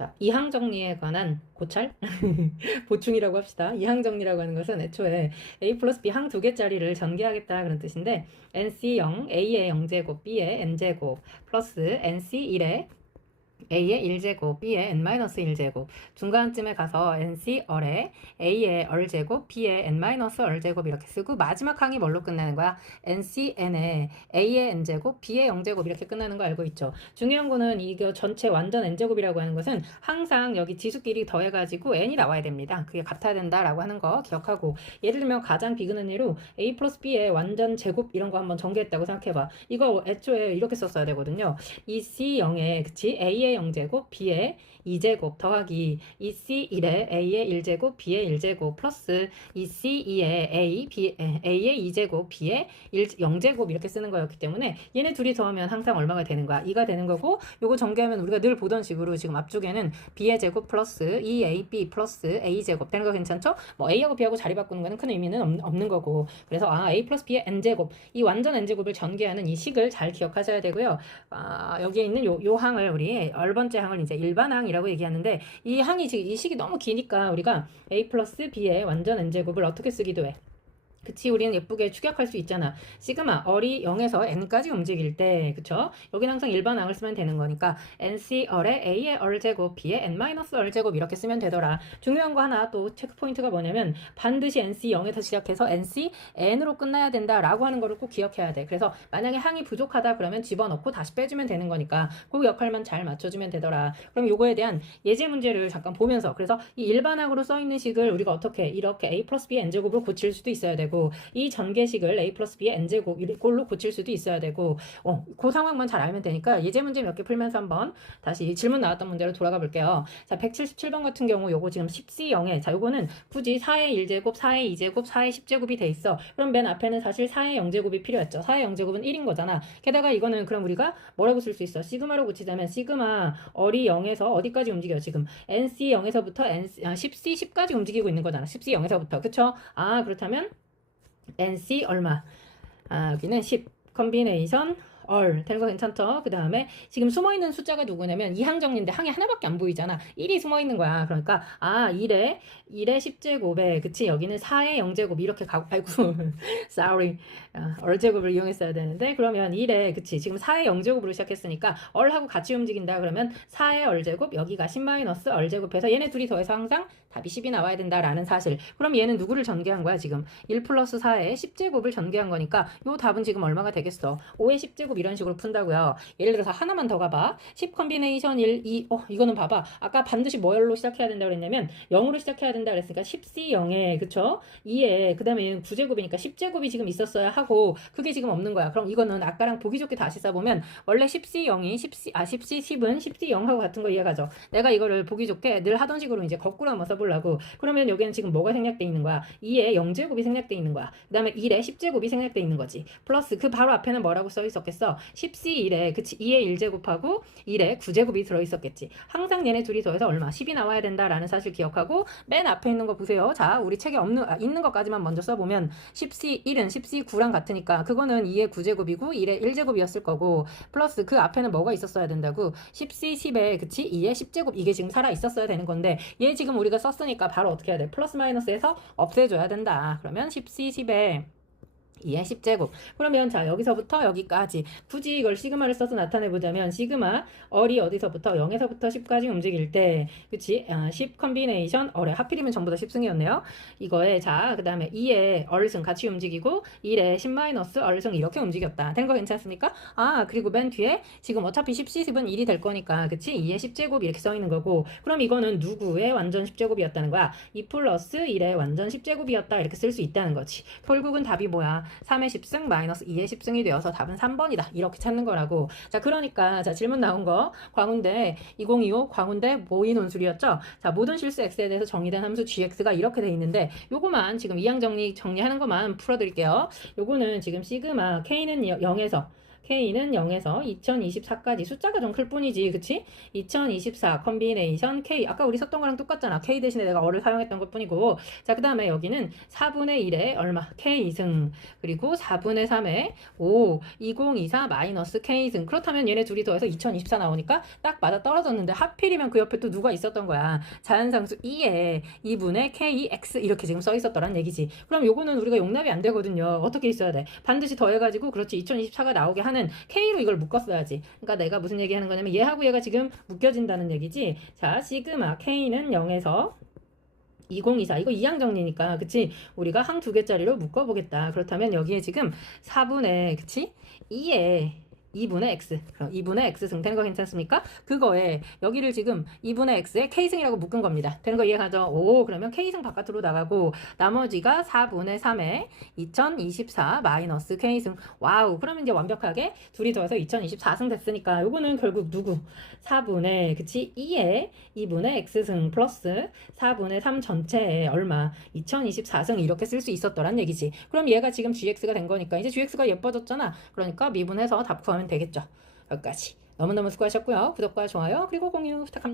자, 이항 정리에 관한 고찰? 보충이라고 합시다. 이항 정리라고 하는 것은 애초에 a 플러스 b 항 두 개짜리를 전개하겠다 그런 뜻인데 nc0, a의 0제곱, b의 n제곱 플러스 nc1의 a의 1제곱, b의 n-1제곱 중간쯤에 가서 nc 얼에 a의 얼제곱, b의 n-얼제곱 이렇게 쓰고 마지막 항이 뭘로 끝나는 거야? ncn에 a의 n제곱, b의 0제곱 이렇게 끝나는 거 알고 있죠? 중요한 거는 이거 전체 완전 n제곱이라고 하는 것은 항상 여기 지수끼리 더해가지고 n이 나와야 됩니다. 그게 같아야 된다라고 하는 거 기억하고 예를 들면 가장 비근한 예로 a 플러스 b의 완전 제곱 이런 거 한번 전개했다고 생각해봐. 이거 애초에 이렇게 썼어야 되거든요. 이 c0에 그치 a의 0제곱 b의 2제곱 더하기 이 c1에 a의 1제곱 b의 1제곱 플러스 이 c2에 a b a의 2제곱 b의 1, 0제곱 이렇게 쓰는 거였기 때문에 얘네 둘이 더하면 항상 얼마가 되는 거야? 2가 되는 거고 요거 전개하면 우리가 늘 보던 식으로 지금 앞쪽에는 b의 제곱 플러스 2ab 플러스 a제곱 되는 거 괜찮죠? 뭐 a하고 b하고 자리 바꾸는 거는 큰 의미는 없, 없는 거고 그래서 아 a 플러스 b의 n제곱 이 완전 n제곱을 전개하는 이 식을 잘 기억하셔야 되고요 아, 여기에 있는 요, 요 항을 우리 열 번째 항을 이제 일반 항이라고 얘기하는데 이 항이 지금 이 식이 너무 기니까 우리가 a 플러스 b의 완전 n제곱을 어떻게 쓰기도 해 그치 우리는 예쁘게 축약할 수 있잖아. 시그마 얼이 0에서 n까지 움직일 때 그쵸? 여기는 항상 일반 항을 쓰면 되는 거니까 nc 얼에 a의 얼 제곱 b의 n 마이너스 얼 제곱 이렇게 쓰면 되더라. 중요한 거 하나 또 체크 포인트가 뭐냐면 반드시 nc 0에서 시작해서 nc n으로 끝나야 된다라고 하는 거를 꼭 기억해야 돼. 그래서 만약에 항이 부족하다 그러면 집어넣고 다시 빼주면 되는 거니까 그 역할만 잘 맞춰주면 되더라. 그럼 요거에 대한 예제 문제를 잠깐 보면서 그래서 이 일반항으로 써 있는 식을 우리가 어떻게 이렇게 a 플러스 b n제곱으로 고칠 수도 있어야 되고 이 전개식을 a 플러스 b의 n제곱 이걸로 고칠 수도 있어야 되고 어, 그 상황만 잘 알면 되니까 예제 문제 몇 개 풀면서 한번 다시 질문 나왔던 문제로 돌아가 볼게요. 자, 177번 같은 경우 요거 지금 10C0에 자, 요거는 굳이 4의 1제곱, 4의 2제곱, 4의 10제곱이 돼 있어. 그럼 맨 앞에는 사실 4의 0제곱이 필요했죠. 4의 0제곱은 1인 거잖아. 게다가 이거는 그럼 우리가 뭐라고 쓸 수 있어? 시그마로 고치자면 시그마 어리 0에서 어디까지 움직여 지금 NC 0에서부터 NC, 아, 10C 10까지 움직이고 있는 거잖아. 10C 0에서부터. 그쵸? 아, 그렇다면 NC 얼마? 아, 여기는 10 컨비네이션 얼 되는 거 괜찮죠? 그 다음에 지금 숨어있는 숫자가 누구냐면 이 항정리인데 항이 하나밖에 안 보이잖아. 1이 숨어있는 거야. 그러니까 아 1에 1의 10제곱에 그치? 여기는 4의 0제곱 이렇게 가고 아이고 sorry. 아, 얼제곱을 이용했어야 되는데 그러면 1에 그치? 지금 4의 0제곱으로 시작했으니까 얼하고 같이 움직인다 그러면 4의 얼제곱 여기가 10 마이너스 얼제곱해서 얘네 둘이 더해서 항상 답이 10이 나와야 된다라는 사실. 그럼 얘는 누구를 전개한 거야 지금? 1 플러스 4의 10제곱을 전개한 거니까 요 답은 지금 얼마가 되겠어? 5의 10제곱 이런 식으로 푼다고요. 예를 들어서 하나만 더 가봐. 10 컨비네이션 1 2 어, 이거는 봐봐. 아까 반드시 뭘로 시작해야 된다 그랬냐면 0으로 시작해야 된다 그랬으니까 10C 0에 그쵸? 2에 그 다음에 얘는 9제곱이니까 10제곱이 지금 있었어야 하고 그게 지금 없는 거야. 그럼 이거는 아까랑 보기 좋게 다시 써보면 원래 10C 0이 10C 아 10C 10은 10C 0하고 같은 거 이해가죠? 내가 이거를 보기 좋게 늘 하던 식으로 이제 거꾸로 한번 써보려고. 그러면 여기는 지금 뭐가 생략돼 있는 거야? 2에 0제곱이 생략돼 있는 거야. 그 다음에 1에 10제곱이 생략돼 있는 거지. 플러스 그 바로 앞에는 뭐라고 써 있었겠어 10C 1에 그치 2에 1제곱하고 1에 9제곱이 들어있었겠지. 항상 얘네 둘이 더해서 얼마? 10이 나와야 된다라는 사실 기억하고 맨 앞에 있는 거 보세요. 자 우리 책에 없는 아, 있는 것까지만 먼저 써보면 10C 1은 10C 9랑 같으니까 그거는 2의 9제곱이고 1의 1제곱이었을 거고 플러스 그 앞에는 뭐가 있었어야 된다고? 10C 10에 그치? 2의 10제곱? 이게 지금 살아 있었어야 되는 건데 얘 지금 우리가 썼으니까 바로 어떻게 해야 돼? 플러스 마이너스에서 없애줘야 된다. 그러면 10C 10에 2의 10제곱. 그러면 자 여기서부터 여기까지 굳이 이걸 시그마를 써서 나타내 보자면 시그마 얼이 어디서부터 0에서부터 10까지 움직일 때 그치 아, 10 컨비네이션 얼에 하필이면 전부 다 10승이었네요. 이거에 자 그다음에 2의 얼승 같이 움직이고 1의 10 마이너스 얼승 이렇게 움직였다. 된 거 괜찮습니까? 아 그리고 맨 뒤에 지금 어차피 10 10은 1이 될 거니까 그치 2의 10제곱 이렇게 써 있는 거고 그럼 이거는 누구의 완전 10제곱이었다는 거야. 2 플러스 1의 완전 10제곱이었다 이렇게 쓸 수 있다는 거지. 결국은 답이 뭐야? 3의 10승 마이너스 2의 10승이 되어서 답은 3번이다. 이렇게 찾는 거라고. 자, 그러니까 자, 질문 나온 거. 광운대 2025 광운대 모의 논술이었죠. 자, 모든 실수 x에 대해서 정의된 함수 gx가 이렇게 돼 있는데 요거만 지금 이항 정리 정리하는 것만 풀어 드릴게요. 요거는 지금 시그마 k는 0에서 K는 0에서 2024까지 숫자가 좀 클 뿐이지, 그치? 2024 컨비네이션 K. 아까 우리 썼던 거랑 똑같잖아. K 대신에 내가 어를 사용했던 것 뿐이고. 자, 그 다음에 여기는 4분의 1에 얼마? K승. 그리고 4분의 3에 5. 2024 마이너스 K승. 그렇다면 얘네 둘이 더해서 2024 나오니까 딱 맞아 떨어졌는데 하필이면 그 옆에 또 누가 있었던 거야. 자연상수 2에 2분의 KX 이렇게 지금 써 있었더란 얘기지. 그럼 요거는 우리가 용납이 안 되거든요. 어떻게 있어야 돼? 반드시 더해가지고 그렇지 2024가 나오게 하는 K로 이걸 묶었어야지. 그러니까 내가 무슨 얘기하는 거냐면 얘하고 얘가 지금 묶여진다는 얘기지. 자, 시그마 K는 0에서 2024 이거 이항 정리니까 그치 우리가 항 두 개짜리로 묶어보겠다 그렇다면 여기에 지금 4분의 그치 2에 2분의 x 그럼 2분의 x 승 되는 거 괜찮습니까? 그거에 여기를 지금 2분의 x에 k승이라고 묶은 겁니다. 되는 거 이해가죠? 오 그러면 k승 바깥으로 나가고 나머지가 4분의 3에 2024 마이너스 k승 와우 그러면 이제 완벽하게 둘이 더해서 2024승 됐으니까 요거는 결국 누구? 4분의 그치 2에 2분의 x승 플러스 4분의 3 전체에 얼마? 2024승 이렇게 쓸 수 있었더란 얘기지. 그럼 얘가 지금 gx가 된 거니까 이제 gx가 예뻐졌잖아. 그러니까 미분해서 답 구하 면 되겠죠. 여기까지. 너무너무 수고하셨고요. 구독과 좋아요 그리고 공유 부탁합니다.